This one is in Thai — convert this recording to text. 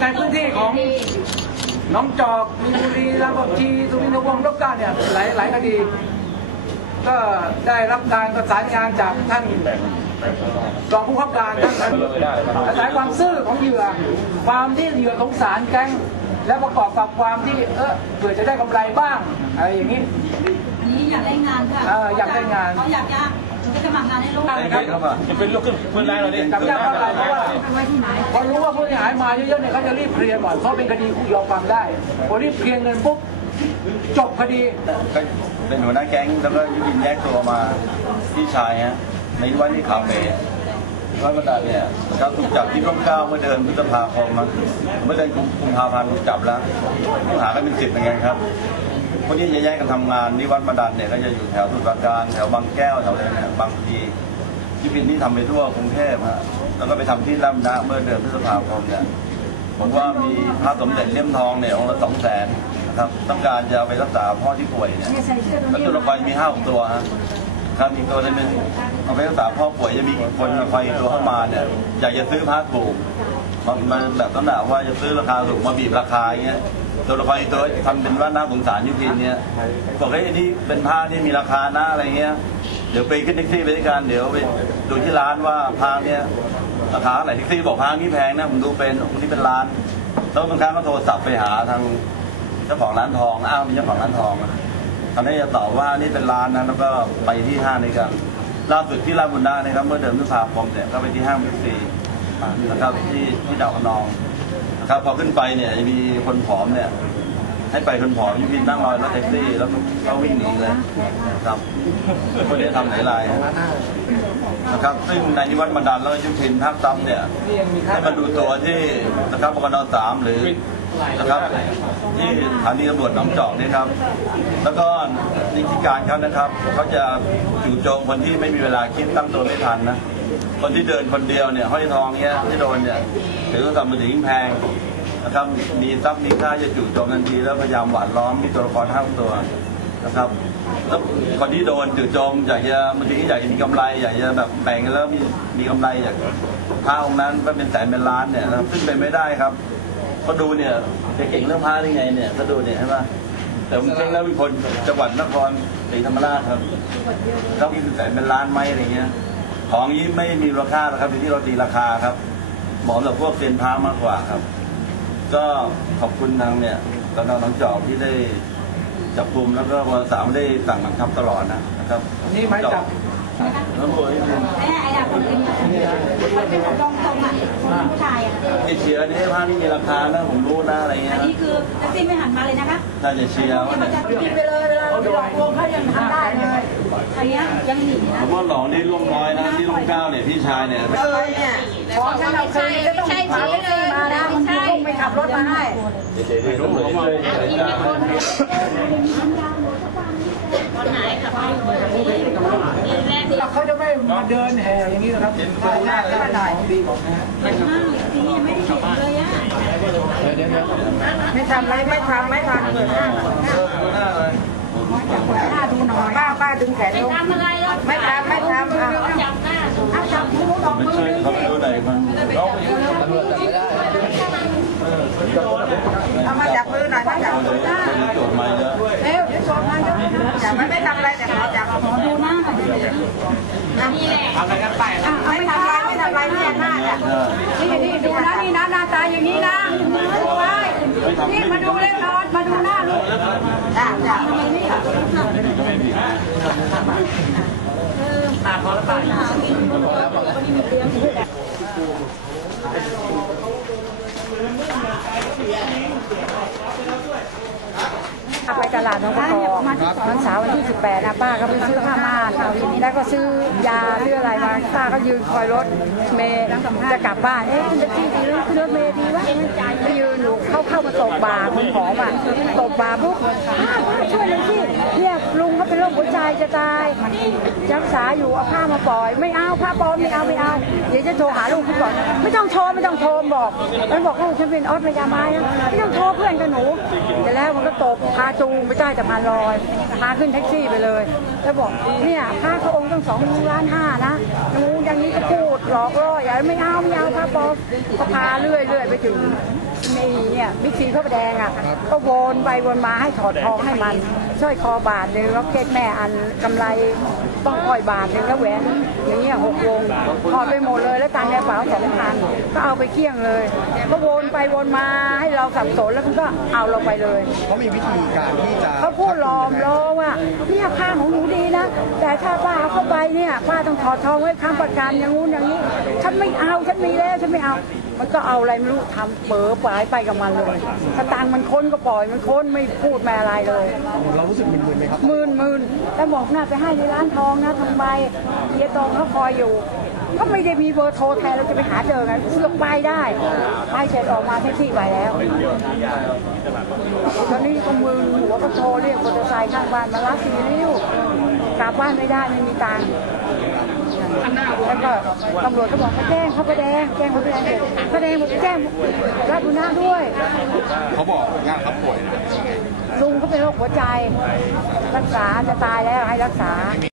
ในพื้นที่ของน้องจอกมีนบุรีลำบากชีสุรินทวงศ์ลบกาเนี่ยหลายหลายคดี ก็ได้รับการประสานงานจากท่าน รองผู้ขับการท่านท่านอาศัยความซื่อของเหยื่อ ความที่เหยื่อสงสารแก๊งและประกอบกับความที่เออเผื่อจะได้กำไรบ้างอะไรอย่างนี้นี่อยากได้งานค่ะเอออยากได้งานเขาอยากยากจะสมัครงานให้ลูกครับจะเป็นลูกขึ้นพื้นแรงเลยดิจับยากเพราะอะไรเพราะว่าพอรู้ว่าผู้เสียหายมาเยอะๆเนี่ยเขาจะรีบเคลียร์ก่อนเพราะเป็นคดีคู่ยอมความได้พอรีบเคลียร์เงินปุ๊บจบคดี เป็นหัวหน้าแก๊งแล้วก็ยิงแยกตัวมาพี่ชายฮะ ในวันที่คาเฟ่ร้อยบรรดาเนี่ยนะครับถูกจับที่ร่มเกล้าเมื่อเดือนพฤษภาคมมาเมื่อเดือนกุมภาพันธ์ถูกจับแล้วผู้หาก็เป็นสิบเหมือนกันครับคนที่จะแยกกันทำงานที่วัดบรรดาเนี่ยก็จะอยู่แถวสุดปราการแถวบางแก้วแถวอะไรเนี่ยบางพลีที่เป็นที่ทำไปทั่วกรุงเทพฮะแล้วก็ไปทำที่ลำดาเมื่อเดือนพฤษภาคมเนี่ยผมว่ามีพระสมเด็จเลี่ยมทองเนี่ยองค์ละสองแสนนะครับต้องการจะเอาไปรักษาพ่อที่ป่วยเนี่ยแล้วตัวละครมีห้าหกตัวฮะ ครับอีกตัวหนึงเอาไปรักษาพ่อป่วยจะมีกี่คนคอยตัวเข้ามาเนี่ยอยากจะซื้อพระถูกมันมันแบบต้องหนาว่าจะซื้อราคาถูกมาบีบราคาอย่างเงี้ยตัวละครตัวทำเป็นว่าน่าสงสารยุพินเนี่ยบอกเฮ้ยนี่เป็นผ้าที่มีราคาหน้าอะไรเงี้ยเดี๋ยวไปขึ้นแท็กซี่ไปด้วยกันเดี๋ยวไปดูที่ร้านว่าผ้าเนี่ยราคาไหนแท็กซี่บอกพานี่แพงนะผมดูเป็นคนที่เป็นร้านแล้วบางครั้งก็โทรศัพท์ไปหาทางเจ้าของร้านทองอ้าวมีเจ้าของร้านทองอะ ตอนนี้จะตอบว่านี่เป็นร้านนะแล้วก็ไปที่ห้างนี้กันล่าสุดที่ราชบุญนานะครับ เมื่อเดือนพฤษภาคมเนี่ยก็ไปที่ห้างบิ๊กซีนะครับที่ที่ดาวคะนองนะครับพอขึ้นไปเนี่ยจะมีคนผอมเนี่ยให้ไปคนผอมยุพินนั่งรอรถแท็กซี่แล้วก็วิ่งหนีเลยครับคนนี้ทำไหนลายฮะนะครับซึ่งในนิวัฒน์บรรดาลแล้วก็ยุพินภาคซับเนี่ยให้มาดูตัวที่นะครับปกนสามหรือ นะครับที่สถานีตำรวจหนองจอกนี่ครับ แล้วก็นิติการเขานะครับเขาจะจู่โจมคนที่ไม่มีเวลาคิดตั้งตัวไม่ทันนะคนที่เดินคนเดียวเนี่ยห้อยทองเนี้ยที่โดนเนี่ยถือว่าทำมันถึงแพงนะครับมีทรัพย์มีค่าจะจู่โจมทันทีแล้วพยายามหวานล้อมมีตัวละครห้าตัวนะครับแล้วคนที่โดนจู่โจมอยากจะบางทีอยากจะมีกำไรอยากจะแบบแบ่งแล้วมีมีกำไรอยากพระองนั้นก็เป็นแสนเป็นล้านเนี่ยซึ่งเป็นไม่ได้ครับ ก็ดูเนี่ยจะเก่งเรื่องพระได้ไงเนี่ยก็ดูเนี่ยใช่ไหมแต่ผมเช็คแล้วมีคนจังหวัดนครศรีธรรมราชครับต้องมีเป็นแสนเป็นล้านไหมอะไรเงี้ย ของนี้ไม่มีราคาหรอกครับอยู่ที่เราตีราคาครับเหมาะกับพวกเซียนพระมากกว่าครับ ก็ขอบคุณทางเนี่ยตอนน้องจอกที่ได้จับกลุ่มแล้วก็วันสามได้สั่งบังคับตลอดนะนะครับ นี่หมายจับแล้วโวย นี่ไอ้ไอ้อะคนเป็นคนเป็นตรงตรงอะคนเป็นผู้ชายอะไอเชียร์นี่ผ้านี่มีราคานะผมรู้นะอะไรเงี้อัยนนี้คือแท็กซี่ไม่หันมาเลยนะคะน่าจะเชียร์ว่าจะมาจับกินไปเลยเลยเราหลอกลวงเขายังทำได้เลยอันเนี้ยยังหนีผนะมว่าหลองนี่ร่วมน้อยนะที่ร่วมเก้าเนี่ยพี่ชายเนี่ยเออเนี่ยขอฉันเอาคืนก็ต้องพาแท็กซี่มานะมันต้องไปขับรถมาให้เฉยๆตำรวจช่วยเจรจา เขาจะไม่มาเดินแห่อย่างนี้นะครับหน้าก็ได้ของดีของนะทีนี้ยังไม่ได้เห็นเลยอะไม่ทำอะไรไม่ทำไม่ทำเปิดหน้าหน้าเลยหน้าดูหน่อยป้าป้าดึงแขนลงทำอะไรอะไม่ทำไม่ทำอะจับหน้าเอาจับมือลองไม่มือช่วยเขาไปดูไหนมันเอามาจับมือหน่อยมาจับคนมือเลยคนเลยโจทย์มาเยอะเร็วเดี๋ยวชนนะจับไม่ไม่ทำอะไรแต่ขอจับขอดูหน้าหน่อย นี่แหละอะไรกันไปนะไม่ทำอะไรไม่ทำอะไรเนี่ยหน้าเนี่ยเออนี่นี่ดูนะนี่นะหน้าตาอย่างนี้นะดูไว้นี่มาดูเล่นนอนมาดูหน้าลูกจ้าจ้าอ่าพอแล้วไป ไปตลาดน้องประกอบวันเสาร์วันที่ 18นะป้าก็ไปซื้อผ้าม่านแล้วก็ซื้อยาซื้ออะไรมาป้าก็ยืนคอยรถเมย์จะกลับบ้านเอ๊ะขึ้นแท็กซี่ดีหรือขึ้นรถเมย์ดีวะไปยืนอยู่เข้าเข้ามาตบบ่าคนผอมอะตบบ่าปุ๊บป้าป้าช่วยหน่อยสิเนี่ยลุงเขาเป็นโรคหัวใจจะตายรักษาอยู่เอาผ้ามาปล่อย ไม่เอาผ้าปลอมไม่เอาไม่เอาเดี๋ยวจะโทรหาลูกคุณก่อนไม่ต้องโทรไม่ต้องโทรบอกมันบอกลูกฉันเป็นออสเมยาไม้นะไม่ต้องโทรเพื่อนกับหนูแต่แล้วมันก็ตบพาจูงไปใต้สะพานลอยพาขึ้นแท็กซี่ไปเลย แล้วบอกเนี่ยค่าพระองค์ต้องสองล้านห้านะหนูอย่างนี้ก็พูดหลอกล่ออย่าไม่เอาไม่เอาพระปอก็พาเรื่อยเรื่อยไปถึง นี่เนี่ยบิ๊กซีพระประแดงอะก็วนไปวนมาให้ถอดทองให้มันสร้อยคอบาทหนึ่งแล้วเก็ตแม่อันกำไรต้องคอยบาทหนึ่งแล้วแหวนอย่างเงี้ยหกวงถอดไปหมดเลยแล้วตังค์ในกระเป๋าสองพันก็เอาไปเกลี้ยงเลย ก็วนไปวนมาให้เราสับสนแล้วมันก็เอาเราไปเลยเขามีวิธีการที่จะเขาพูดหลอมล้อว่าเนี่ยผ้าของหนูดีนะ แต่ถ้าป้าเอาเข้าไปเนี่ย ป้าต้องถอดทองไว้ค้ำประกันอย่างงู้นอย่างนี้ ฉันไม่เอาฉันมีแล้วฉันไม่เอา มันก็เอาอะไรไม่รู้ทำเป๋อปลายไปกับมันเลยสตางค์มันค้นก็ปล่อยมันค้นไม่พูดไม่อะไรเลยเรารู้สึกมึนๆไหมครับหมื่นหมื่นแล้วบอกน่าไปให้ในร้านทองนะทำไมเฮียตองเขาคอยอยู่ก็ไม่ได้มีเบอร์โทรแทนเราจะไปหาเจอไงเสือกไปได้ไปเสร็จออกมาแท็กซี่ไปแล้วตอนนี้ก็มือหัวก็โทรเรียกมอเตอร์ไซค์ข้างบ้านมารับสีริ้ว กลับบ้านไม่ได้ไม่มีตังค์แล้วก็ตำรวจก็บอกไปแจ้งเขาไปแดงแจ้งเขาไปแดงเสร็จพระแดงบอกแจ้งรับดูหน้าด้วย เขาบอกงานเขาป่วยลุงเขาเป็นโรคหัวใจ รักษาจะตายแล้วให้รักษา